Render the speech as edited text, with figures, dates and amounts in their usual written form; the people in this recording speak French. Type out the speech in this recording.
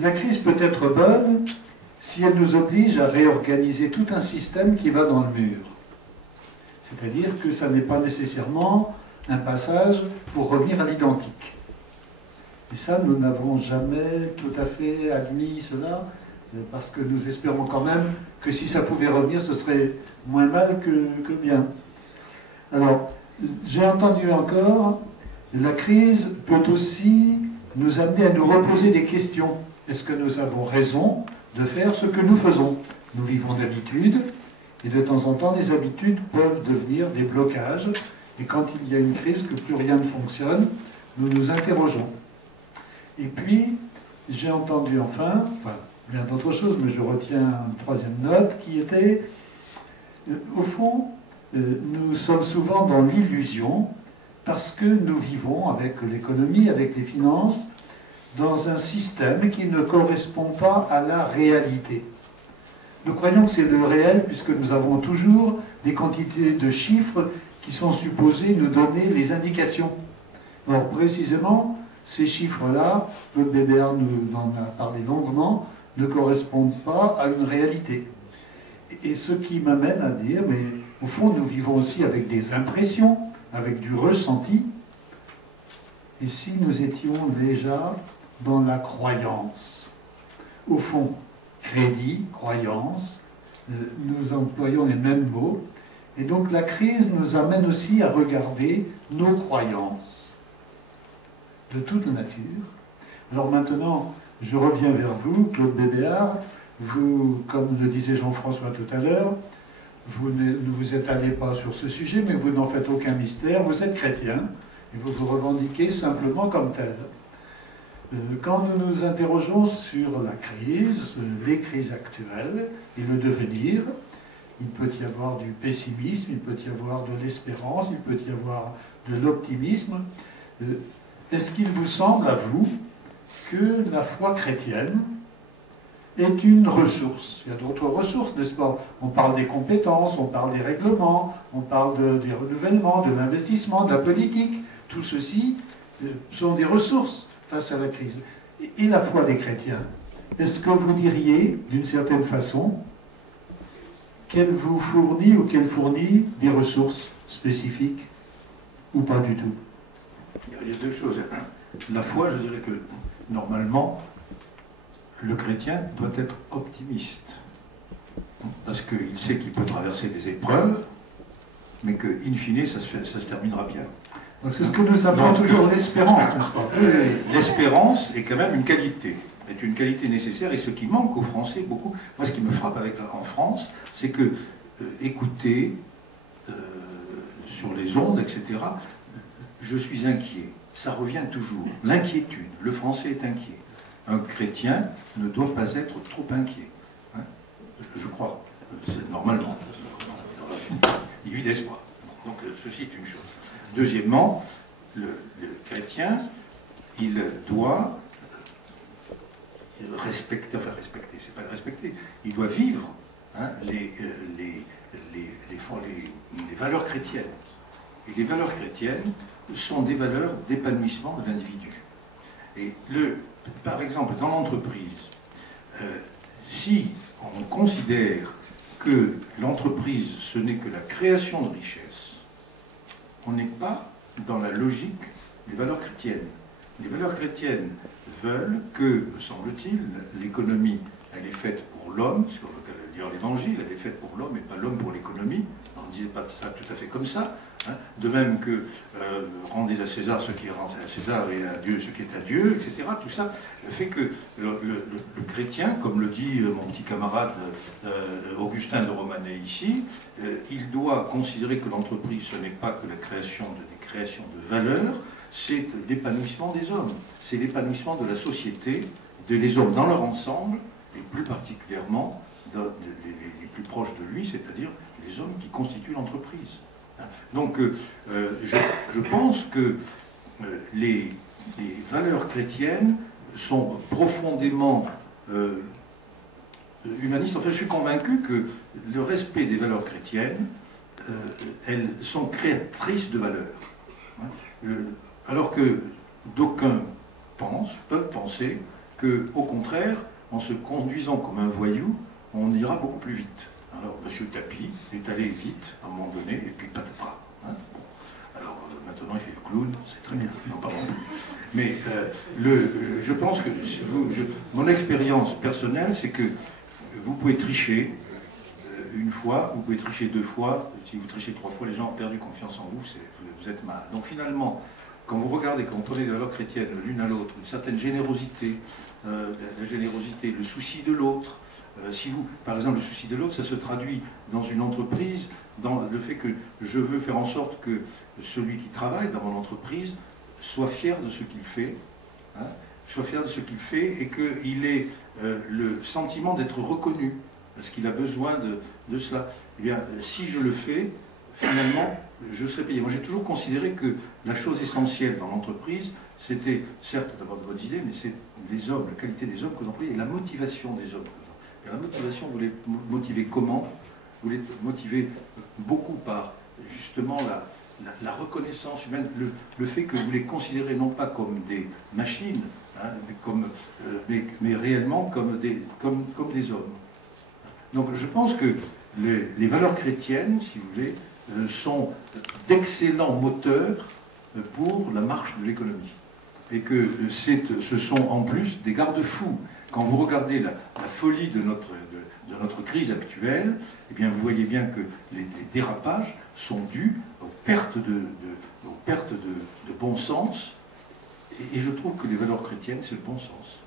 La crise peut être bonne si elle nous oblige à réorganiser tout un système qui va dans le mur. C'est-à-dire que ça n'est pas nécessairement un passage pour revenir à l'identique. Et ça, nous n'avons jamais tout à fait admis cela, parce que nous espérons quand même que si ça pouvait revenir, ce serait moins mal que bien. Alors, j'ai entendu encore, la crise peut aussi nous amener à nous reposer des questions. Est-ce que nous avons raison de faire ce que nous faisons? Nous vivons d'habitude, et de temps en temps, les habitudes peuvent devenir des blocages. Et quand il y a une crise, que plus rien ne fonctionne, nous nous interrogeons. Et puis, j'ai entendu enfin bien d'autres choses, mais je retiens une troisième note qui était, au fond, nous sommes souvent dans l'illusion, parce que nous vivons avec l'économie, avec les finances, dans un système qui ne correspond pas à la réalité. Nous croyons que c'est le réel, puisque nous avons toujours des quantités de chiffres qui sont supposés nous donner les indications. Or, précisément, ces chiffres-là, Claude Bébert nous en a parlé longuement, ne correspondent pas à une réalité. Et ce qui m'amène à dire, mais au fond, nous vivons aussi avec des impressions, avec du ressenti. Et si nous étions déjà dans la croyance? Au fond, crédit, croyance, nous employons les mêmes mots. Et donc la crise nous amène aussi à regarder nos croyances de toute nature. Alors maintenant, je reviens vers vous, Claude Bébéard. Vous, comme le disait Jean-François tout à l'heure, vous ne vous étalez pas sur ce sujet, mais vous n'en faites aucun mystère. Vous êtes chrétien et vous vous revendiquez simplement comme tel. Quand nous nous interrogeons sur la crise, les crises actuelles et le devenir, il peut y avoir du pessimisme, il peut y avoir de l'espérance, il peut y avoir de l'optimisme. Est-ce qu'il vous semble, à vous, que la foi chrétienne est une ressource? Il y a d'autres ressources, n'est-ce pas? On parle des compétences, on parle des règlements, on parle des renouvellements, de l'investissement, de la politique. Tout ceci sont des ressources face à la crise. Et la foi des chrétiens, est-ce que vous diriez, d'une certaine façon, qu'elle vous fournit ou qu'elle fournit des ressources spécifiques ou pas du tout? Il y a deux choses. La foi, je dirais que normalement, le chrétien doit être optimiste. Parce qu'il sait qu'il peut traverser des épreuves, mais que, in fine, ça se terminera bien. Donc c'est ce que nous appelons toujours l'espérance, n'est-ce pas? L'espérance est quand même une qualité. Est une qualité nécessaire, et ce qui manque aux Français beaucoup. Moi, ce qui me frappe en France, c'est que écouter sur les ondes, etc., je suis inquiet. Ça revient toujours. L'inquiétude. Le Français est inquiet. Un chrétien ne doit pas être trop inquiet. Hein, je crois. C'est normalement. Il vit d'espoir. Donc, ceci est une chose. Deuxièmement, le chrétien, il doit respecter, c'est pas le respecter, il doit vivre les valeurs chrétiennes. Et les valeurs chrétiennes sont des valeurs d'épanouissement de l'individu. Et par exemple, dans l'entreprise, si on considère que l'entreprise, ce n'est que la création de richesse, on n'est pas dans la logique des valeurs chrétiennes. Les valeurs chrétiennes veulent que, me semble-t-il, l'économie, elle est faite pour l'homme, sur l'évangile, elle est faite pour l'homme et pas l'homme pour l'économie. On ne disait pas ça tout à fait comme ça. Hein. De même que rendez à César ce qui est rendu à César et à Dieu ce qui est à Dieu, etc. Tout ça fait que le chrétien, comme le dit mon petit camarade Augustin de Romanet ici, il doit considérer que l'entreprise, ce n'est pas que la création des créations de valeur, c'est l'épanouissement des hommes, c'est l'épanouissement de la société, des hommes dans leur ensemble, et plus particulièrement les plus proches de lui, c'est-à-dire les hommes qui constituent l'entreprise. Donc, je pense que les valeurs chrétiennes sont profondément humanistes. Enfin, je suis convaincu que le respect des valeurs chrétiennes, elles sont créatrices de valeurs. Alors que d'aucuns peuvent penser qu'au contraire, en se conduisant comme un voyou, on ira beaucoup plus vite. Alors, M. Tapi est allé vite, à un moment donné, et puis patatras. Hein, bon. Alors, maintenant, il fait le clown, c'est très bien, non, pardon. Mais je pense que mon expérience personnelle, c'est que vous pouvez tricher une fois, vous pouvez tricher 2 fois. Si vous trichez 3 fois, les gens ont perdu confiance en vous, vous êtes mal. Donc finalement, quand vous regardez, quand vous prenez des valeurs chrétiennes l'une à l'autre, une certaine générosité, la générosité, le souci de l'autre, si vous, par exemple, le souci de l'autre, ça se traduit dans une entreprise, dans le fait que je veux faire en sorte que celui qui travaille dans mon entreprise soit fier de ce qu'il fait, hein, soit fier de ce qu'il fait et qu'il ait le sentiment d'être reconnu, parce qu'il a besoin de cela. Eh bien, si je le fais, finalement, je serai payé. Moi, j'ai toujours considéré que la chose essentielle dans l'entreprise, c'était certes d'avoir de bonnes idées, mais c'est les hommes, la qualité des hommes que vous employez et la motivation des hommes. Et la motivation, vous les motivez comment? Vous les motivez beaucoup par, justement, la reconnaissance humaine, le fait que vous les considérez non pas comme des machines, hein, mais réellement comme des hommes. Donc je pense que les valeurs chrétiennes, si vous voulez, sont d'excellents moteurs pour la marche de l'économie. Et que ce sont en plus des garde-fous. Quand vous regardez la folie de notre crise actuelle, eh bien vous voyez bien que les dérapages sont dus aux pertes de bon sens. Et je trouve que les valeurs chrétiennes, c'est le bon sens.